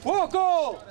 Fuoco!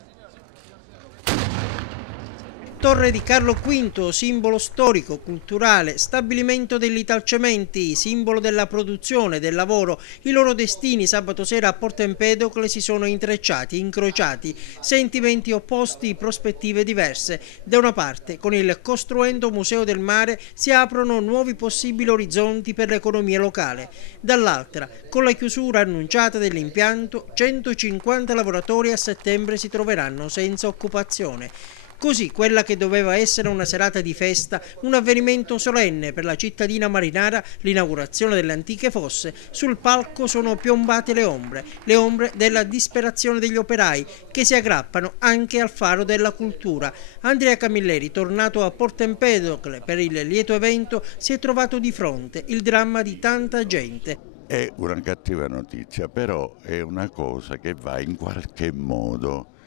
Torre di Carlo V, simbolo storico, culturale, stabilimento dell'Italcementi, simbolo della produzione, del lavoro. I loro destini sabato sera a Porto Empedocle si sono intrecciati, incrociati, sentimenti opposti, prospettive diverse. Da una parte, con il costruendo Museo del Mare si aprono nuovi possibili orizzonti per l'economia locale. Dall'altra, con la chiusura annunciata dell'impianto, 150 lavoratori a settembre si troveranno senza occupazione. Così quella che doveva essere una serata di festa, un avvenimento solenne per la cittadina marinara, l'inaugurazione delle antiche fosse, sul palco sono piombate le ombre della disperazione degli operai che si aggrappano anche al faro della cultura. Andrea Camilleri, tornato a Porto Empedocle per il lieto evento, si è trovato di fronte il dramma di tanta gente. È una cattiva notizia, però è una cosa che va in qualche modo,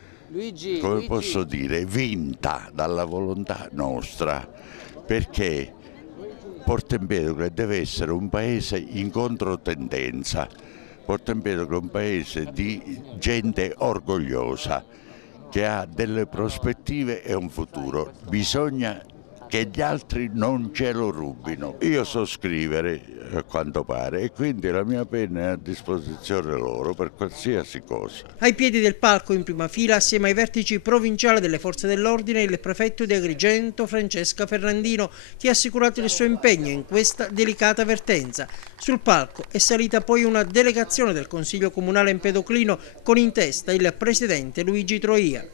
come posso dire, vinta dalla volontà nostra, perché Porto Empedocle deve essere un paese in controtendenza. Porto Empedocle è un paese di gente orgogliosa, che ha delle prospettive e un futuro. Bisogna che gli altri non ce lo rubino. Io so scrivere, a quanto pare, e quindi la mia penna è a disposizione loro per qualsiasi cosa. Ai piedi del palco in prima fila, assieme ai vertici provinciali delle forze dell'ordine, il prefetto di Agrigento Francesca Ferrandino, che ha assicurato il suo impegno in questa delicata vertenza. Sul palco è salita poi una delegazione del Consiglio Comunale Empedoclino con in testa il presidente Luigi Troia.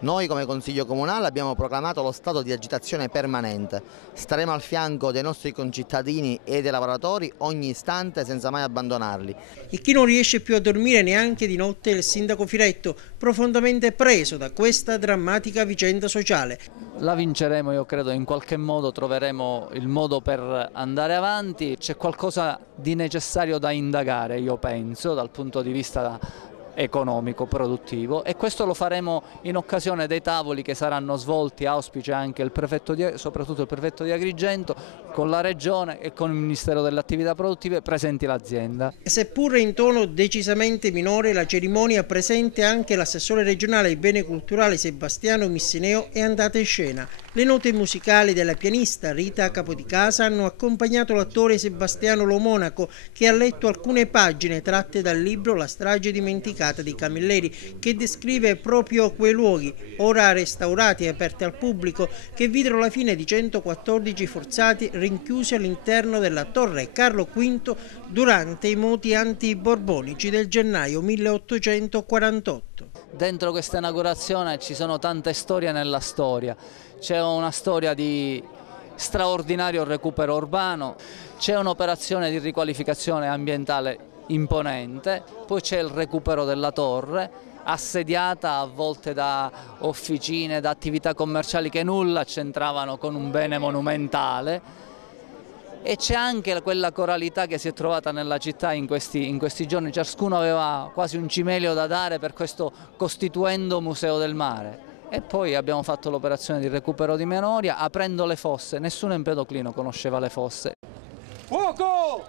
Noi come Consiglio Comunale abbiamo proclamato lo stato di agitazione permanente. Staremo al fianco dei nostri concittadini e dei lavoratori ogni istante senza mai abbandonarli. E chi non riesce più a dormire neanche di notte è il sindaco Firetto, profondamente preso da questa drammatica vicenda sociale. La vinceremo, io credo, in qualche modo troveremo il modo per andare avanti. C'è qualcosa di necessario da indagare, io penso, dal punto di vista economico, produttivo, e questo lo faremo in occasione dei tavoli che saranno svolti, auspice anche il prefetto soprattutto il prefetto di Agrigento, con la Regione e con il Ministero delle Attività Produttive presenti l'azienda. Seppur in tono decisamente minore, la cerimonia presente anche l'assessore regionale ai beni culturali Sebastiano Missineo è andata in scena. Le note musicali della pianista Rita Capodicasa hanno accompagnato l'attore Sebastiano Lo Monaco, che ha letto alcune pagine tratte dal libro La strage dimenticata di Camilleri, che descrive proprio quei luoghi, ora restaurati e aperti al pubblico, che videro la fine di 114 forzati rinchiusi all'interno della Torre Carlo V durante i moti anti-borbonici del gennaio 1848. Dentro questa inaugurazione ci sono tante storie nella storia. C'è una storia di straordinario recupero urbano, c'è un'operazione di riqualificazione ambientale imponente, poi c'è il recupero della torre, assediata a volte da officine, da attività commerciali che nulla c'entravano con un bene monumentale, e c'è anche quella coralità che si è trovata nella città in questi giorni. Ciascuno aveva quasi un cimelio da dare per questo costituendo Museo del Mare. E poi abbiamo fatto l'operazione di recupero di memoria aprendo le fosse. Nessuno empedoclino conosceva le fosse. Fuoco!